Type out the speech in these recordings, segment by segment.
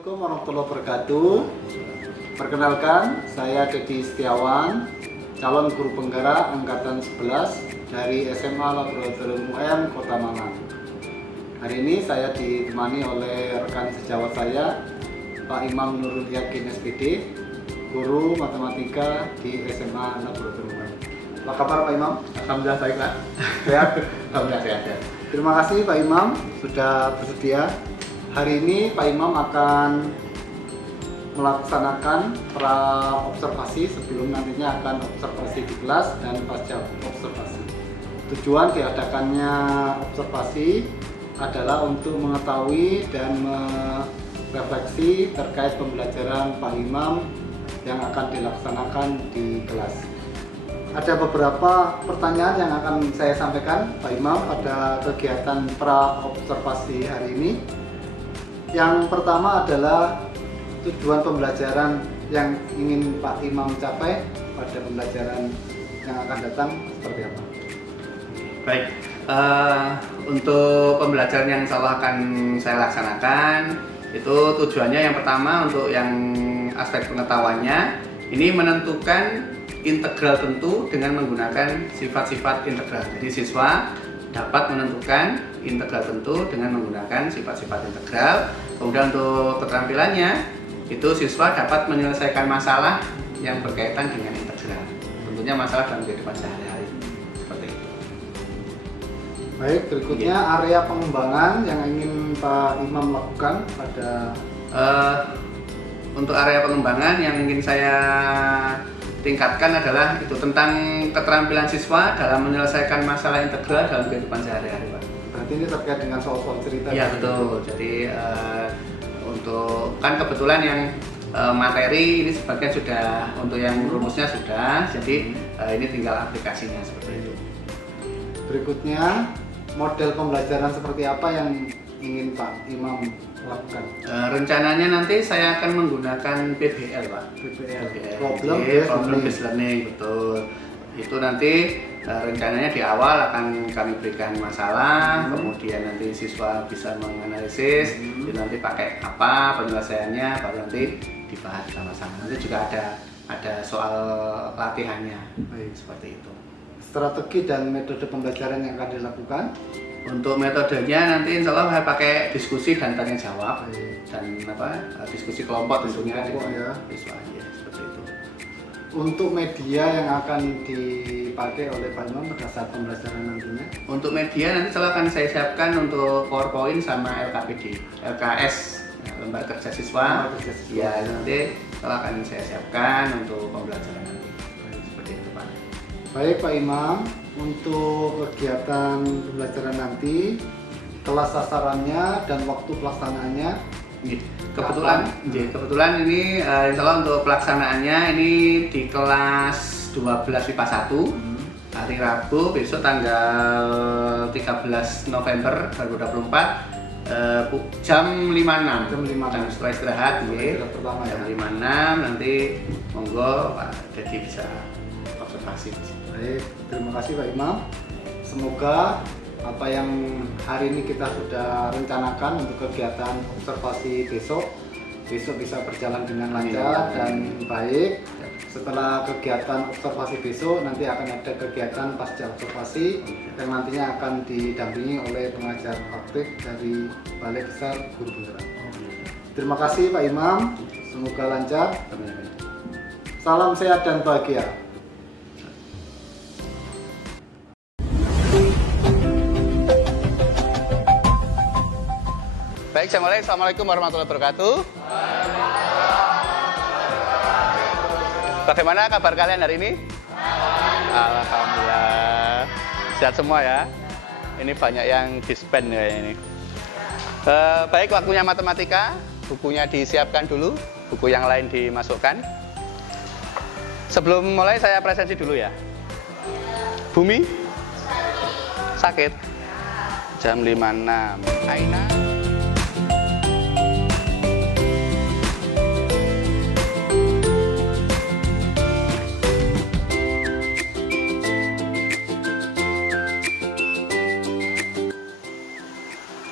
Assalamualaikum warahmatullahi wabarakatuh. Perkenalkan, saya Dedi Setiawan, calon guru penggerak angkatan 11 dari SMA Laboratorium UM Kota Malang. Hari ini saya ditemani oleh rekan sejawat saya, Pak Imam Nurul Yakin SPD, guru matematika di SMA Laboratorium UM. Apa kabar Pak Imam? Alhamdulillah baik Pak. Sehat? Alhamdulillah sehat. Terima kasih Pak Imam sudah bersedia. Hari ini Pak Imam akan melaksanakan pra observasi sebelum nantinya akan observasi di kelas dan pasca observasi. Tujuan diadakannya observasi adalah untuk mengetahui dan merefleksi terkait pembelajaran Pak Imam yang akan dilaksanakan di kelas. Ada beberapa pertanyaan yang akan saya sampaikan Pak Imam pada kegiatan pra observasi hari ini. Yang pertama adalah tujuan pembelajaran yang ingin Pak Imam capai pada pembelajaran yang akan datang seperti apa? Baik, untuk pembelajaran yang insya Allah akan saya laksanakan itu tujuannya yang pertama untuk yang aspek pengetahuannya ini menentukan integral tentu dengan menggunakan sifat-sifat integral. Jadi siswa dapat menentukan integral tentu dengan menggunakan sifat-sifat integral. Kemudian untuk keterampilannya itu siswa dapat menyelesaikan masalah yang berkaitan dengan integral. Tentunya masalah dalam kehidupan sehari-hari. Seperti itu. Baik, berikutnya area pengembangan yang ingin Pak Imam lakukan pada untuk area pengembangan yang ingin saya tingkatkan adalah itu tentang keterampilan siswa dalam menyelesaikan masalah integral dalam kehidupan sehari-hari, Pak. Berarti ini terkait dengan soal-soal cerita. Iya betul. Jadi untuk kan kebetulan yang materi ini sebagian sudah untuk yang rumusnya sudah. Jadi ini tinggal aplikasinya seperti itu. Berikutnya model pembelajaran seperti apa yang ingin Pak Imam lakukan? Rencananya nanti saya akan menggunakan PBL, Pak. PBL. Problem based learning, betul. Itu nanti rencananya di awal akan kami berikan masalah, kemudian nanti siswa bisa menganalisis, nanti pakai apa penyelesaiannya, baru nanti dibahas sama-sama. Nanti juga ada soal latihannya. Baik. Seperti itu. Strategi dan metode pembelajaran yang akan dilakukan? Untuk metodenya nanti insya Allah saya pakai diskusi dan tanya jawab dan diskusi kelompok tentunya Kelompok, dengan ya. siswa ya, seperti itu. Untuk media yang akan dipakai oleh Pak Imam pada saat pembelajaran nantinya? Untuk media nanti insya Allah akan saya siapkan untuk PowerPoint sama LKPD, LKS, ya, lembar kerja siswa. Lembar kerja siswa. Ya nanti insya Allah akan saya siapkan untuk pembelajaran nanti. Seperti itu Pak. Baik Pak Imam, untuk kegiatan pembelajaran nanti, kelas sasarannya dan waktu pelaksanaannya? Kebetulan ini insya Allah untuk pelaksanaannya ini di kelas 12 IPA 1 hari Rabu besok tanggal 13 November 2024 jam 5.06 dan setelah istirahat Pertama ya. jam 5.06 nanti monggo Pak Dedi bisa observasi. Baik, terima kasih Pak Imam. Semoga apa yang hari ini kita sudah rencanakan untuk kegiatan observasi besok bisa berjalan dengan lancar dan baik. Setelah kegiatan observasi besok nanti akan ada kegiatan pasca observasi yang nantinya akan didampingi oleh pengajar praktik dari Balai Besar Guru Penggerak. Terima kasih Pak Imam, semoga lancar. Salam sehat dan bahagia. Baik, saya mulai. Assalamualaikum warahmatullahi wabarakatuh. Bagaimana kabar kalian hari ini? Alhamdulillah. Sehat semua ya. Ini banyak yang dispen ya ini. Baik, waktunya matematika. Bukunya disiapkan dulu. Buku yang lain dimasukkan. Sebelum mulai saya presensi dulu ya. Bumi? Sakit? Jam 5.06. Aina?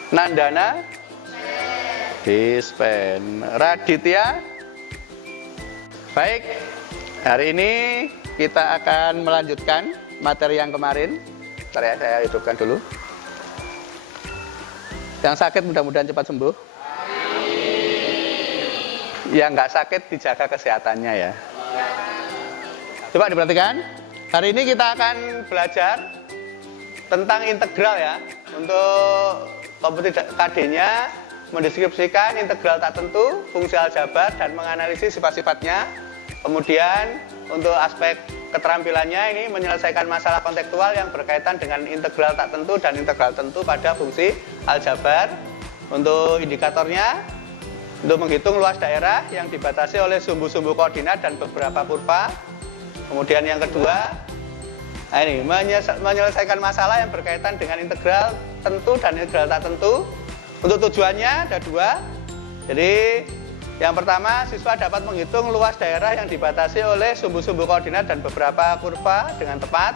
Nandana Dispen. Raditya. Baik, hari ini kita akan melanjutkan materi yang kemarin. Bentar ya, saya hidupkan dulu. Yang sakit mudah-mudahan cepat sembuh. Yang nggak sakit dijaga kesehatannya ya. Coba diperhatikan. Hari ini kita akan belajar tentang integral ya. Untuk kompetensi KD-nya mendeskripsikan integral tak tentu, fungsi aljabar dan menganalisis sifat-sifatnya. Kemudian untuk aspek keterampilannya ini menyelesaikan masalah kontekstual yang berkaitan dengan integral tak tentu dan integral tentu pada fungsi aljabar. Untuk indikatornya, untuk menghitung luas daerah yang dibatasi oleh sumbu-sumbu koordinat dan beberapa kurva. Kemudian yang kedua, nah ini menyelesaikan masalah yang berkaitan dengan integral tentu dan integral tak tentu. Untuk tujuannya ada dua. Jadi yang pertama, siswa dapat menghitung luas daerah yang dibatasi oleh sumbu-sumbu koordinat dan beberapa kurva dengan tepat.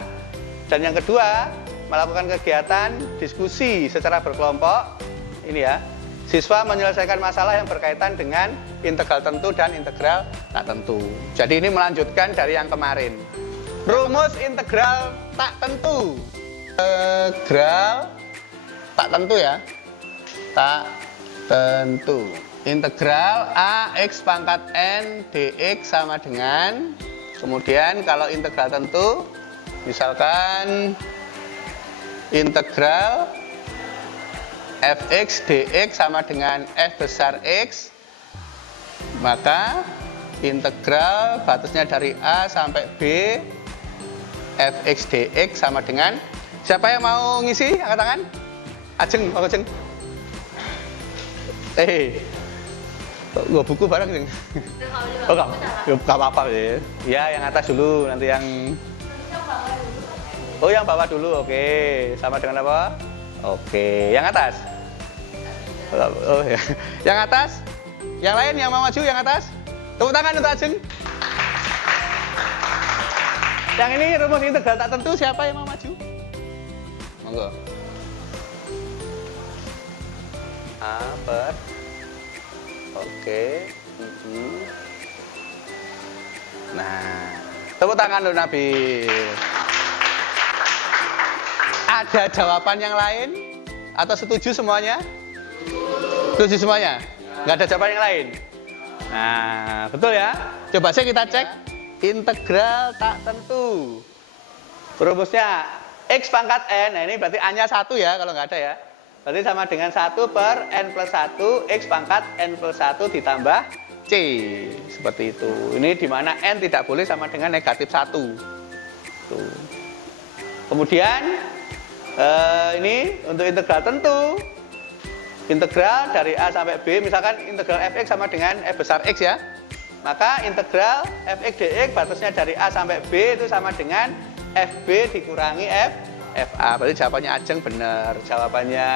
Dan yang kedua, melakukan kegiatan diskusi secara berkelompok. Ini ya, siswa menyelesaikan masalah yang berkaitan dengan integral tentu dan integral tak tentu. Jadi ini melanjutkan dari yang kemarin. Rumus integral tak tentu. Integral tak tentu ya. Tak tentu. Integral AX pangkat N DX sama dengan, kemudian kalau integral tentu misalkan integral Fx dx sama dengan F besar X, maka integral batasnya dari A sampai B Fx dx sama dengan, siapa yang mau ngisi angkat tangan? Ajeng, mau Ajeng? Gua buku bareng nih. Oh, enggak apa-apa ya. Ya, yang atas dulu, nanti yang Oh, yang bawah dulu. Oke. Sama dengan apa? Oke, yang atas. Oh ya. Yang atas? Yang lain yang mau maju yang atas? Tepuk tangan untuk Ajeng. Yang ini rumus integral tak tentu, siapa yang mau maju? Monggo. A per Oke. Nah, tepuk tangan untuk Nabil. Ada jawaban yang lain? Atau setuju semuanya? Setuju semuanya? Nggak ada jawaban yang lain? Nah, betul ya? Coba saya kita cek integral tak tentu. Rumusnya X pangkat N, nah ini berarti A-nya 1 ya kalau nggak ada ya. Berarti sama dengan 1 per N plus 1 X pangkat N plus 1 ditambah C. Seperti itu. Ini dimana N tidak boleh sama dengan negatif 1. Tuh. Kemudian ini untuk integral tentu. Integral dari A sampai B, misalkan integral Fx sama dengan F besar X ya. Maka integral Fx dx batasnya dari A sampai B itu sama dengan Fb dikurangi FA. Berarti jawabannya Ajeng benar, jawabannya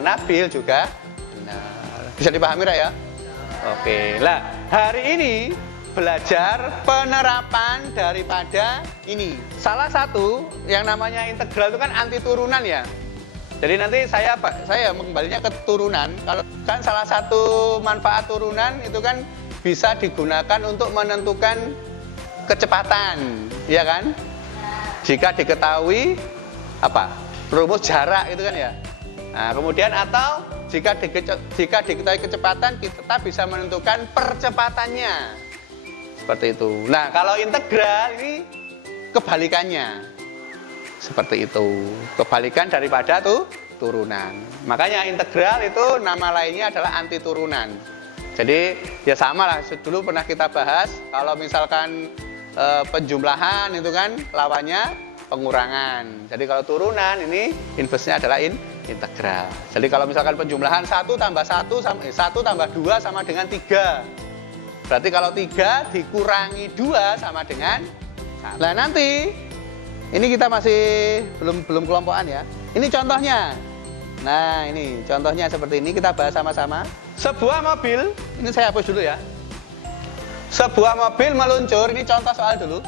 Nabil juga benar. Bisa dipahami Ra ya? Oke. Lah, hari ini belajar penerapan daripada ini. Salah satu yang namanya integral itu kan anti turunan ya. Jadi nanti saya mengembalinya ke turunan. Kalau kan salah satu manfaat turunan itu kan bisa digunakan untuk menentukan kecepatan, ya kan? Jika diketahui apa? Rumus jarak itu kan ya. Nah, kemudian atau jika diketahui kecepatan, kita bisa menentukan percepatannya. Seperti itu. Nah, kalau integral ini kebalikannya. Seperti itu. Kebalikan daripada turunan. Makanya integral itu nama lainnya adalah anti turunan. Jadi ya sama lah, dulu pernah kita bahas kalau misalkan penjumlahan itu kan lawannya pengurangan. Jadi kalau turunan ini inversenya adalah integral. Jadi kalau misalkan penjumlahan 1 tambah 1 tambah 2 sama dengan 3. Berarti kalau 3 dikurangi 2 sama dengan 1. Nah nanti ini kita masih belum kelompokan ya. Ini contohnya. Nah ini contohnya seperti ini, kita bahas sama-sama. Sebuah mobil, ini saya hapus dulu ya. Sebuah mobil meluncur, ini contoh soal dulu.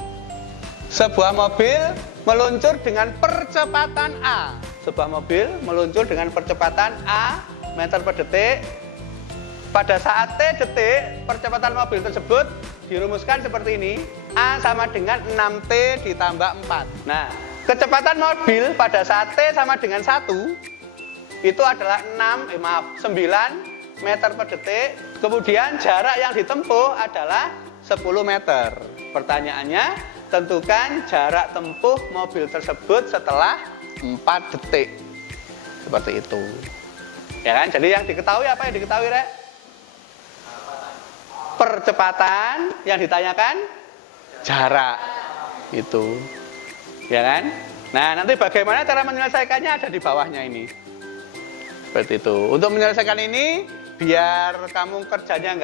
Sebuah mobil meluncur dengan percepatan A. Sebuah mobil meluncur dengan percepatan A meter per detik pada saat T detik percepatan mobil tersebut dirumuskan seperti ini. A sama dengan 6T ditambah 4. Nah, kecepatan mobil pada saat T sama dengan 1 itu adalah 9 meter per detik. Kemudian jarak yang ditempuh adalah 10 meter. Pertanyaannya, tentukan jarak tempuh mobil tersebut setelah 4 detik. Seperti itu. Ya kan? Jadi yang diketahui apa yang diketahui, Rek? Percepatan, yang ditanyakan jarak. Itu. Ya kan? Nah, nanti bagaimana cara menyelesaikannya ada di bawahnya ini. Seperti itu. Untuk menyelesaikan ini, biar kamu kerjanya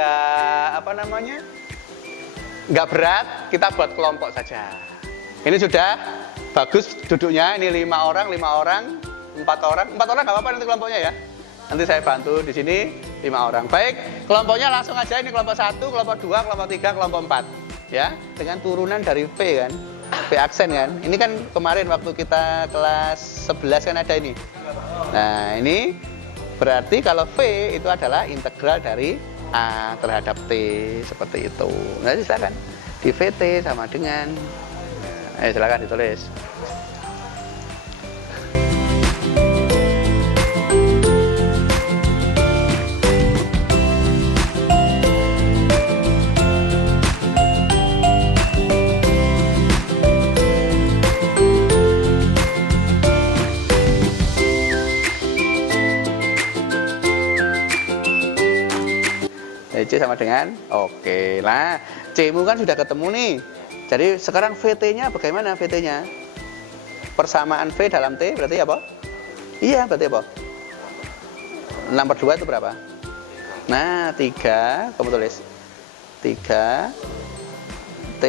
nggak berat, kita buat kelompok saja. Ini sudah bagus duduknya. Ini 5 orang, 4 orang nggak apa-apa nanti kelompoknya ya. Nanti saya bantu di sini 5 orang. Baik, kelompoknya langsung aja. Ini kelompok 1, kelompok 2, kelompok 3, kelompok 4. Ya, dengan turunan dari V kan. V aksen kan. Ini kan kemarin waktu kita kelas 11 kan ada ini. Nah, ini berarti kalau V itu adalah integral dari A terhadap T, seperti itu. Nanti silakan di VT sama dengan, silakan ditulis. C sama dengan oke. Nah, C-mu kan sudah ketemu nih. Jadi sekarang VT-nya bagaimana VT-nya? Persamaan V dalam T berarti apa? Iya, berarti apa? 6/2 itu berapa? Nah, 3, kamu tulis 3 T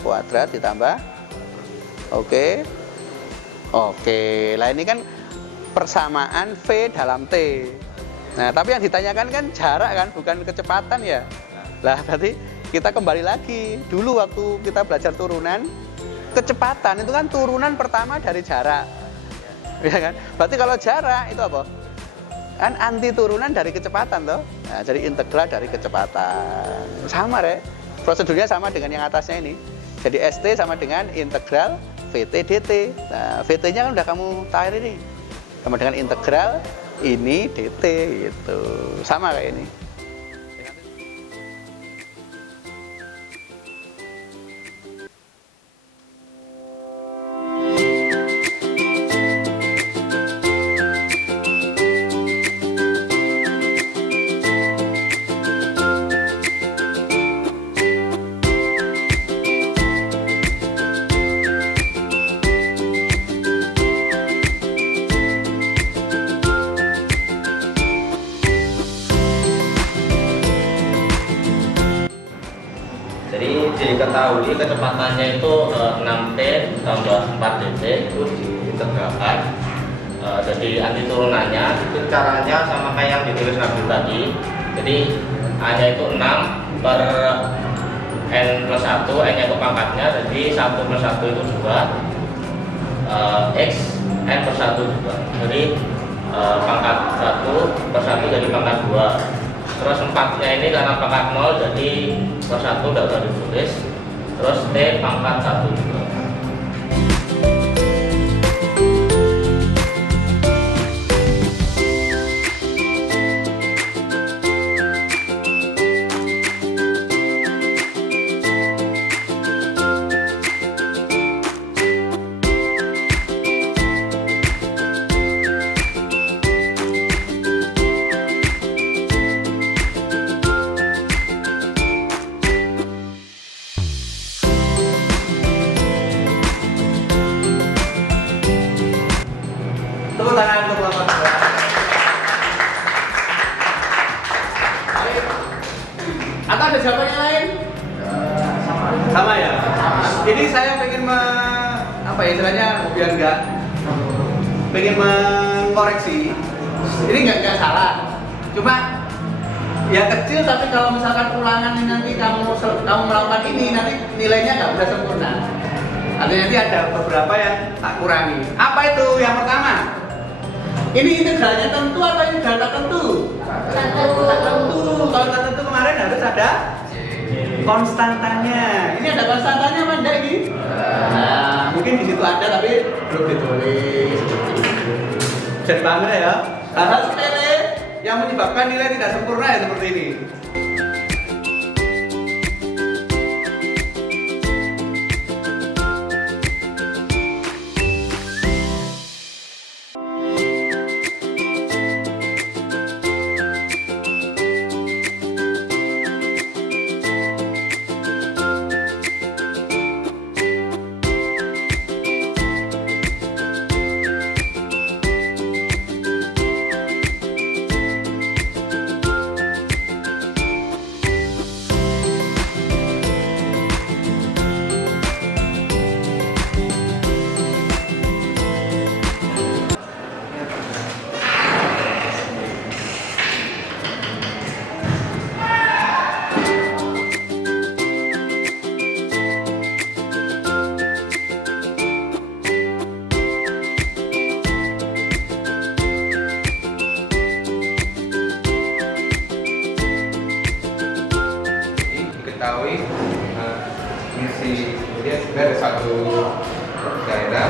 kuadrat ditambah oke. Lah ini kan persamaan V dalam T. Nah, tapi yang ditanyakan kan jarak kan, bukan kecepatan ya. Lah, berarti kita kembali lagi. Dulu waktu kita belajar turunan, kecepatan itu kan turunan pertama dari jarak. Ya kan? Berarti kalau jarak itu apa? Kan anti turunan dari kecepatan toh. Nah, jadi integral dari kecepatan. Sama, Rek. Prosedurnya sama dengan yang atasnya ini. Jadi ST sama dengan integral VT dt. Nah, VT-nya kan udah kamu tarik ini. Sama dengan integral ini dt gitu. Sama kayak ini. Jadi diketahui kecepatannya itu 6T tambah 4dt itu diintegralkan. Jadi anti turunannya itu caranya sama kayak yang ditulis Nabil tadi. Jadi A-nya itu 6 per N plus 1, N-nya itu pangkatnya, jadi 1 plus 1 itu 2 X N per 1 juga. Jadi pangkat 1 per 1 jadi pangkat 2. Terus 4-nya ini karena pangkat 0 jadi per 1 udah ditulis. Terus T pangkat 1 juga. Tepuk tangan untuk Bapak. Atau ada jawaban yang lain? Sama ya? Ini saya pengen apa ya istilahnya biar enggak pengen mengkoreksi. Ini enggak salah. Cuma ya kecil, tapi kalau misalkan ulangan nanti kamu melakukan ini nanti nilainya nggak bisa sempurna. Artinya nanti ada beberapa yang tak kurangi. Apa itu? Yang pertama, Ini integralnya tentu atau integral tak tentu? Tak tentu. Kalau tak tentu kemarin harus ada konstantanya. Ini ada konstantanya apa enggak ini? Nah, mungkin di situ ada tapi belum ditulis. Bisa dipahami ya? Hal-hal sepele yang menyebabkan nilai tidak sempurna ya seperti ini. Diketahui fungsi dia sebenarnya ada satu daerah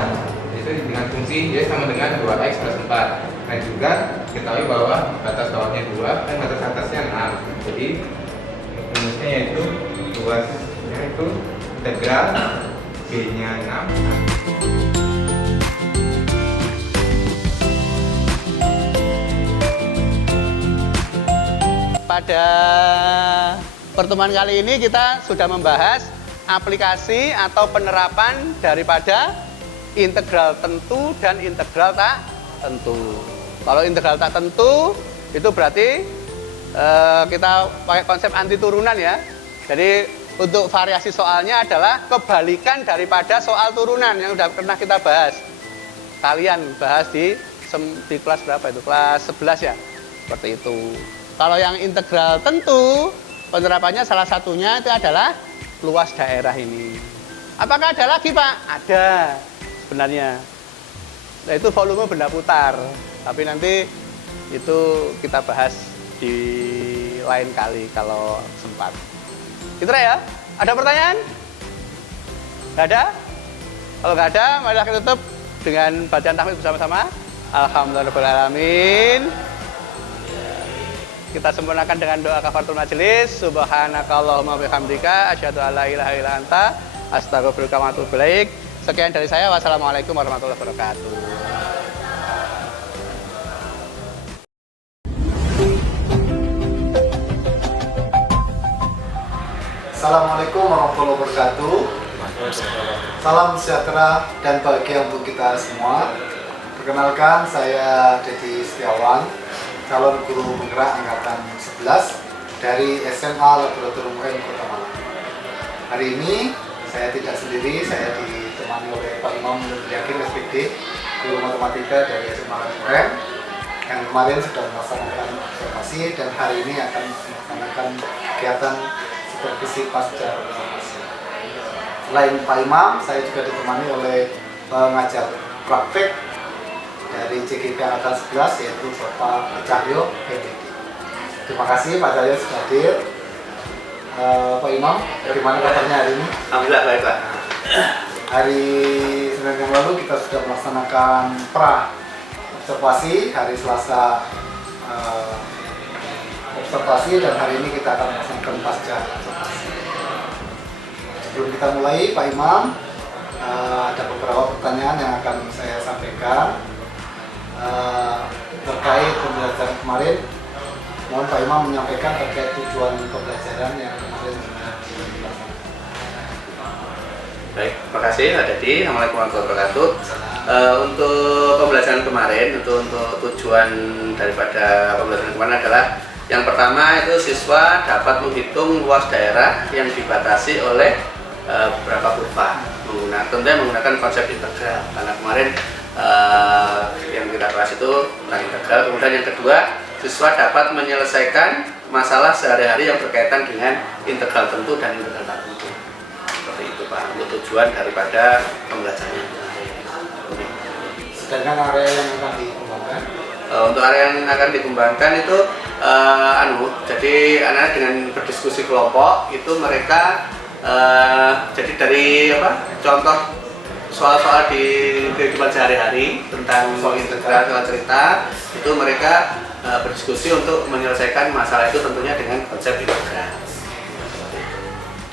itu dengan fungsi dia sama dengan 2x plus 4. Nah juga diketahui bahwa batas bawahnya 2 dan batas atasnya 6. Jadi rumusnya yaitu luasnya itu integral b-nya 6. Pada pertemuan kali ini kita sudah membahas aplikasi atau penerapan daripada integral tentu dan integral tak tentu. Kalau integral tak tentu itu berarti kita pakai konsep anti turunan ya. Jadi untuk variasi soalnya adalah kebalikan daripada soal turunan yang sudah pernah kita bahas. Kalian bahas di kelas berapa itu? Kelas 11 ya. Seperti itu. Kalau yang integral tentu, penerapannya salah satunya itu adalah luas daerah ini. Apakah ada lagi Pak? Ada sebenarnya. Nah, itu volume benda putar. Tapi nanti itu kita bahas di lain kali kalau sempat. Gitu ya? Ada pertanyaan? Nggak ada? Kalau nggak ada, mari kita tutup dengan bacaan tahmid bersama-sama. Alhamdulillahirrahmanirrahim. Kita sempurnakan dengan doa kafaratul majelis. Subhanakallahumma bihamdika asyhadu an la ilaha illa anta astaghfiruka wa atubu ilaik. Sekian dari saya. Wassalamualaikum warahmatullahi wabarakatuh. Assalamualaikum warahmatullahi wabarakatuh. Salam sejahtera dan bahagia untuk kita semua. Perkenalkan, saya Dedi Setiawan, calon guru penggerak angkatan 11 dari SMA Laboratorium UN Kota Malang. Hari ini saya tidak sendiri, saya ditemani oleh Pak Imam Yakin SPD, guru matematika dari SMA Laboratorium UN, yang kemarin sudah melaksanakan observasi dan hari ini akan melaksanakan kegiatan supervisi pasca observasi. Selain Pak Imam, saya juga ditemani oleh pengajar praktek dari CGP Angkatan 11 yaitu Bapak Cahyo PPD. Terima kasih Pak Cahyo sudah hadir. Pak Imam, bagaimana kabarnya hari ini? Alhamdulillah baik Pak. Hari Senin yang lalu kita sudah melaksanakan pra observasi, hari Selasa observasi dan hari ini kita akan melaksanakan pasca observasi. Sebelum kita mulai, Pak Imam, ada beberapa pertanyaan yang akan saya sampaikan terkait pembelajaran kemarin. Mohon Pak Imam menyampaikan terkait tujuan pembelajaran yang kemarin sudah dilaksanakan. Baik, terima kasih Pak Dedi. Assalamualaikum warahmatullahi wabarakatuh. Untuk pembelajaran kemarin, untuk tujuan daripada pembelajaran kemarin adalah yang pertama itu siswa dapat menghitung luas daerah yang dibatasi oleh beberapa kurva tentunya menggunakan konsep integral, karena kemarin yang kita bahas itu tentang integral. Kemudian yang kedua, siswa dapat menyelesaikan masalah sehari-hari yang berkaitan dengan integral tentu dan integral tak tentu. Seperti itu Pak, untuk tujuan daripada pembelajaran. Sedangkan area yang akan dikembangkan Untuk area yang akan dikembangkan itu jadi anak dengan berdiskusi kelompok itu mereka jadi dari contoh soal-soal di kehidupan sehari-hari tentang integral soal cerita itu mereka berdiskusi untuk menyelesaikan masalah itu tentunya dengan konsep integral.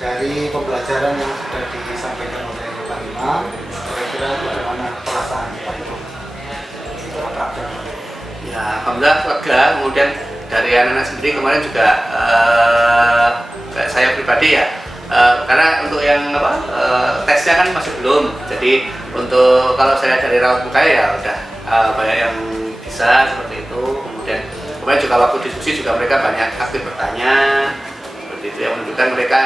Dari pembelajaran yang sudah disampaikan oleh Pak Imam, kira-kira bagaimana perasaan Pak Imam? Ya, alhamdulillah lega. Kemudian dari anak-anak sendiri kemarin juga kayak saya pribadi ya, karena untuk yang tesnya kan masih belum. Jadi untuk kalau saya dari rawat muka ya udah banyak yang bisa seperti itu. Kemudian kemarin juga waktu diskusi juga mereka banyak aktif bertanya seperti itu yang menunjukkan mereka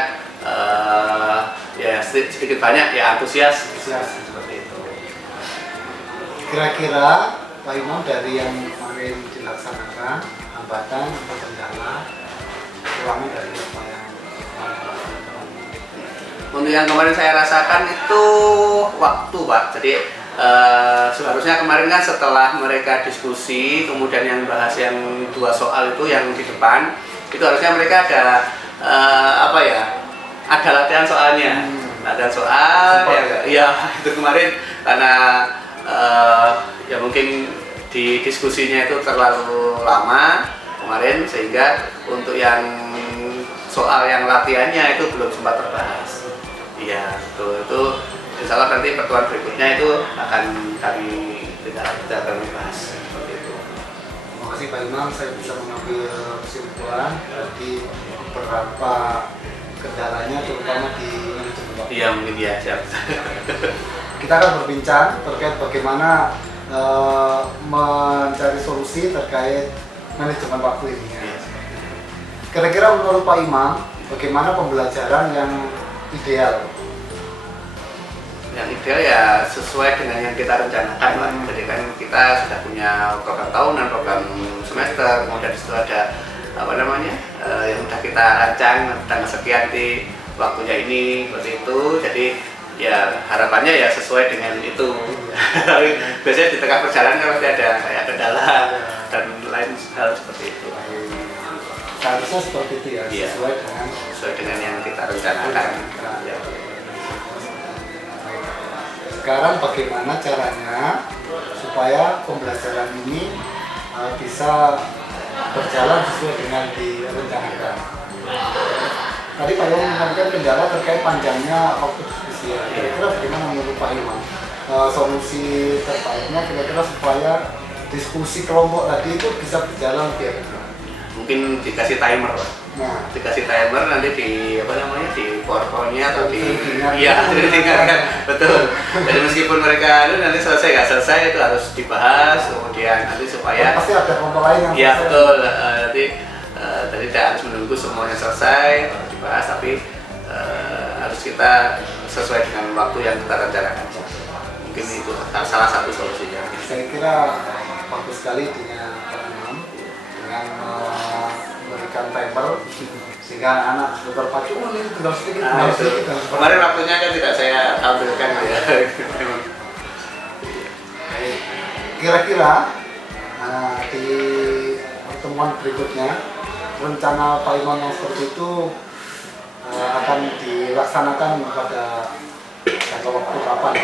ya sedikit banyak ya antusias seperti itu. Kira-kira Pak Imam dari yang kemarin dilaksanakan hambatan atau kendala kurangnya dari apa yang untuk yang kemarin saya rasakan itu waktu Pak. Jadi seharusnya kemarin kan setelah mereka diskusi kemudian yang bahas yang 2 soal itu yang di depan itu harusnya mereka ada ada latihan soalnya, latihan soal ya itu kemarin karena ya mungkin di diskusinya itu terlalu lama kemarin sehingga untuk yang soal yang latihannya itu belum sempat terbahas. Iya, itu insya Allah nanti pertemuan berikutnya itu akan kita akan bahas seperti itu. Terima kasih Pak Imam, saya bisa mengambil kesimpulan dari beberapa kendalanya terutama di manajemen waktu. Iya mungkin ya siap. Kita akan berbincang terkait bagaimana mencari solusi terkait manajemen waktu ini. Ya. Kira-kira menurut Pak Imam, bagaimana pembelajaran yang ideal? Yang ideal ya sesuai dengan yang kita rencanakan Pak. Jadi kan kita sudah punya program tahunan, program semester, kemudian di situ ada yang sudah kita rancang tanggal sekian di waktunya ini seperti itu. Jadi ya harapannya ya sesuai dengan itu. Biasanya di tengah perjalanan kan pasti ada kayak kendala dan lain hal seperti itu. Seharusnya seperti itu ya, Iya. sesuai dengan yang kita rencanakan. Ya. Sekarang bagaimana caranya supaya pembelajaran ini bisa berjalan sesuai dengan direncanakan? Tadi Pak Imam menyampaikan kendala terkait panjangnya waktu diskusi. Kira-kira bagaimana menurut Pak Imam? Solusi terbaiknya kira-kira supaya diskusi kelompok tadi itu bisa berjalan lebih efektif. Mungkin dikasih timer Pak. Nah, Dikasih timer nanti di di PowerPoint-nya atau di diingatkan. betul. Jadi meskipun mereka nanti selesai nggak selesai itu harus dibahas kemudian nanti supaya pasti ada kelompok lain yang ya selesai. betul nanti tidak harus menunggu semuanya selesai baru dibahas tapi harus kita sesuai dengan waktu yang kita rencanakan. Mungkin itu salah satu solusinya. Saya kira bagus sekali dengan Pak Imam dengan memberikan timer sehingga anak sudah terpacu ini tinggal sedikit, tinggal sedikit. Kemarin waktunya kan tidak saya tampilkan ya. Kira-kira di pertemuan berikutnya rencana Pak Imam yang seperti itu akan dilaksanakan pada jangka waktu kapan?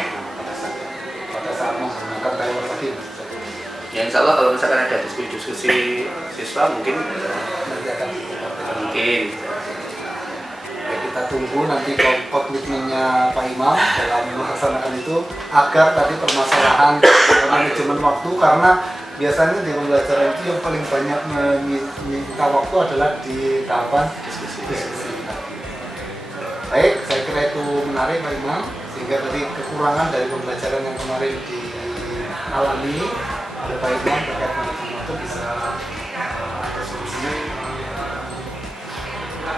Pada saat menggunakan timer tadi. Ya insya Allah kalau misalkan ada diskusi siswa mungkin Nanti akan mungkin ya, kita tunggu nanti komitmennya Pak Imam dalam melaksanakan itu agar tadi permasalahan manajemen waktu, karena biasanya di pembelajaran itu yang paling banyak meminta waktu adalah di tahapan diskusi. Baik, saya kira itu menarik Pak Imam, sehingga tadi kekurangan dari pembelajaran yang kemarin dialami oleh Pak Imam terkait manajemen waktu bisa ada solusinya.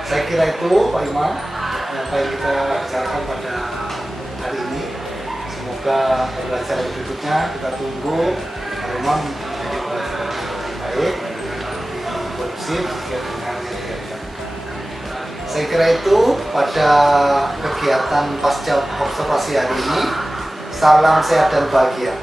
Saya kira itu Pak Imam apa yang kita bicarakan pada hari ini. Semoga pembelajaran berikutnya kita tunggu Pak Imam menjadi pembelajaran yang baik, kondusif sesuai dengan yang kita bicarakan. Saya kira itu pada kegiatan pasca observasi hari ini. Salam sehat dan bahagia.